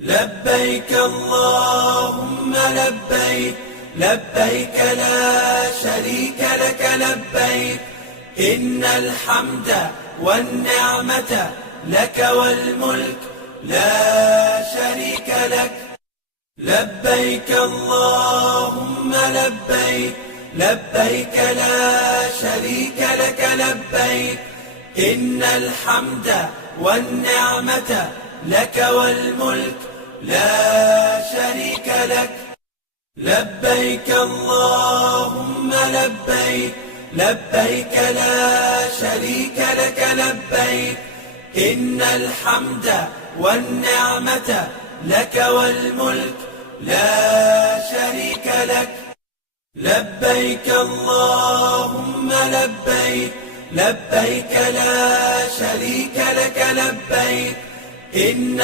لبيك اللهم لبيك، لبيك لا شريك لك لبيك، إن الحمد والنعمة لك والملك لا شريك لك. لبيك اللهم لبيك، لبيك لا شريك لك لبيك، إن الحمد والنعمة لك والملك لا شريك لك. لبيك اللهم لبيك، لبيك لا شريك لك لبيك، إن الحمد والنعمة لك والملك لا شريك لك. لبيك اللهم لبيك، لبيك لا شريك لك لبيك، إن